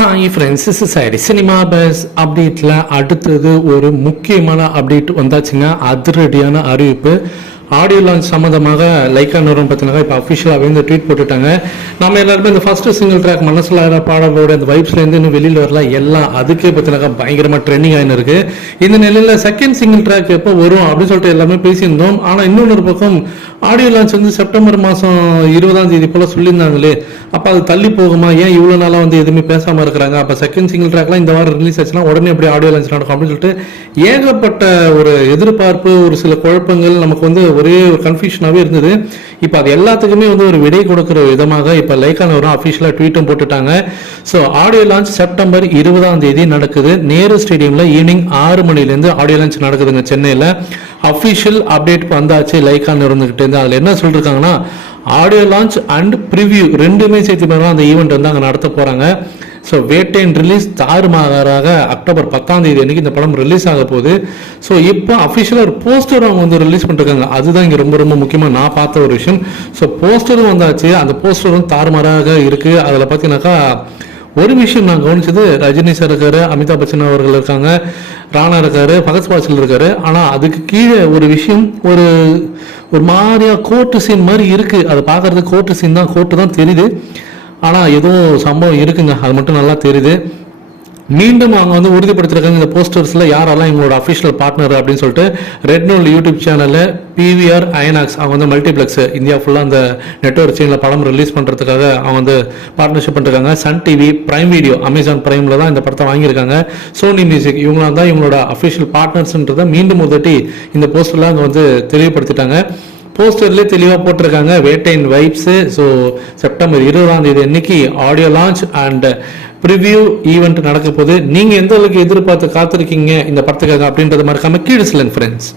Hi friends, this is IT cinema buzz அப்டேட்டில் அடுத்தது ஒரு முக்கியமான அப்டேட் வந்தாச்சுங்க. அதிரடியான அறிவிப்பு. ஆடியோ லான்ச் சம்மந்தமாக லைக்கா நிறுவனம் பார்த்தீங்கன்னா இப்போ அஃபிஷியலாகவே இந்த ட்வீட் போட்டுட்டாங்க. நம்ம எல்லாருமே இந்த ஃபஸ்ட்டு சிங்கிள் ட்ராக் மனசில் பாடலோட அந்த வைப்ஸ்லேருந்து இன்னும் வெளியில் வரல, எல்லாம் அதுக்கே பார்த்தீங்கன்னா பயங்கரமாக ட்ரெண்டிங் ஆகின்னு இருக்கு. இந்த நிலையில் செகண்ட் சிங்கிள் ட்ராக் எப்போ வரும் அப்படின்னு சொல்லிட்டு எல்லாமே பேசியிருந்தோம். ஆனால் இன்னொன்று பக்கம் ஆடியோ லான்ச் வந்து செப்டம்பர் மாதம் 20ஆம் போல் சொல்லியிருந்தாங்களே, அப்போ அது தள்ளி போகுமா, ஏன் இவ்வளோ நாளாக வந்து எதுவுமே பேசாமல் இருக்கிறாங்க, அப்போ செகண்ட் சிங்கிள் ட்ராக்லாம் இந்த வாரம் ரிலீஸ் ஆச்சுன்னா உடனே எப்படி ஆடியோ லான்ச் நடக்கும் அப்படின்னு சொல்லிட்டு ஏகப்பட்ட ஒரு எதிர்பார்ப்பு, ஒரு சில குழப்பங்கள் நமக்கு வந்து ஒரே ஒரு கன்ஃபியூஷனாகவே இருந்தது. இப்போ அது எல்லாத்துக்குமே வந்து ஒரு விடை கொடுக்குற விதமாக இப்போ லைக்கா நிறுவனம் அஃபிஷியலாக ட்வீட்டும் போட்டுட்டாங்க. ஸோ ஆடியோ லான்ச் செப்டம்பர் 20ஆம் தேதி நடக்குது. நேரு ஸ்டேடியமில் ஈவினிங் 6 மணிலேருந்து ஆடியோ லான்ச் நடக்குதுங்க சென்னையில். அஃபிஷியல் அப்டேட் வந்தாச்சு லைக்கா நிறுவனத்துக்கிட்ட இருந்து. அதில் என்ன சொல்லியிருக்காங்கன்னா, ஆடியோ லான்ச் அண்ட் ப்ரிவியூ ரெண்டுமே சேர்த்து அந்த ஈவெண்ட் வந்து அங்கே நடத்த போகிறாங்க. ஸோ வேட்டையின் ரிலீஸ் தாறுமாறாக அக்டோபர் 10ஆம் தேதி அன்றைக்கி இந்த படம் ரிலீஸ் ஆக போகுது. ஸோ இப்போ அஃபிஷியலாக ஒரு போஸ்டர் அவங்க வந்து ரிலீஸ் பண்ணிருக்காங்க. அதுதான் இங்கே ரொம்ப ரொம்ப முக்கியமாக நான் பார்த்த ஒரு விஷயம். ஸோ போஸ்டரும் வந்தாச்சு. அந்த போஸ்டரும் தாறுமாறாக இருக்குது. அதில் பார்த்தீங்கன்னாக்கா ஒரு விஷயம் நான் கவனிச்சது, ரஜினி சார் இருக்காரு, அமிதாப் பச்சன் அவர்கள் இருக்காங்க, ராணா இருக்காரு, பகத் பாசில் இருக்காரு. ஆனால் அதுக்கு கீழே ஒரு விஷயம், ஒரு மாதிரியா கோர்ட்டு சீன் மாதிரி இருக்குது. அதை பார்க்கறதுக்கு கோர்ட்டு சீன் தான், கோர்ட்டு தான் தெரியுது. ஆனால் ஏதோ சம்பவம் இருக்குங்க, அது மட்டும் நல்லா தெரியுது. மீண்டும் அவங்க வந்து உறுதிப்படுத்திருக்காங்க இந்த போஸ்டர்ஸில் யாரெல்லாம் எங்களோட அஃபிஷியல் பார்ட்னர் அப்படின்னு சொல்லிட்டு. ரெட் நோல் யூடியூப் சேனலில் பிவிஆர் ஐநாக்ஸ் அவங்க வந்து மல்டிப்ளெக்ஸ் இந்தியா ஃபுல்லாக அந்த நெட்வொர்க் சேனலில் படம் ரிலீஸ் பண்ணுறதுக்காக அவங்க வந்து பார்ட்னர்ஷிப் பண்ணிருக்காங்க. Sun TV, prime video, Amazon பிரைமில் தான் இந்த படத்தை வாங்கியிருக்காங்க. சோனி மியூசிக் இவங்களாம் தான் இவங்களோட அஃபிஷியல் பார்ட்னர்ஸ்ன்றதை மீண்டும் உதட்டி இந்த போஸ்டர்லாம் அங்கே வந்து தெளிவுபடுத்திட்டாங்க. போஸ்டர்லேயே தெளிவாக போட்டிருக்காங்க வேட்டையின் வைப்ஸு. ஸோ செப்டம்பர் 20ஆம் தேதி அன்னைக்கு audio launch and preview event நடக்க போகுது. நீங்கள் எந்த அளவுக்கு எதிர்பார்த்து காத்திருக்கீங்க இந்த படத்துக்காக அப்படின்றத மறக்காம கீழே சொல்லுங்க ஃப்ரெண்ட்ஸ்.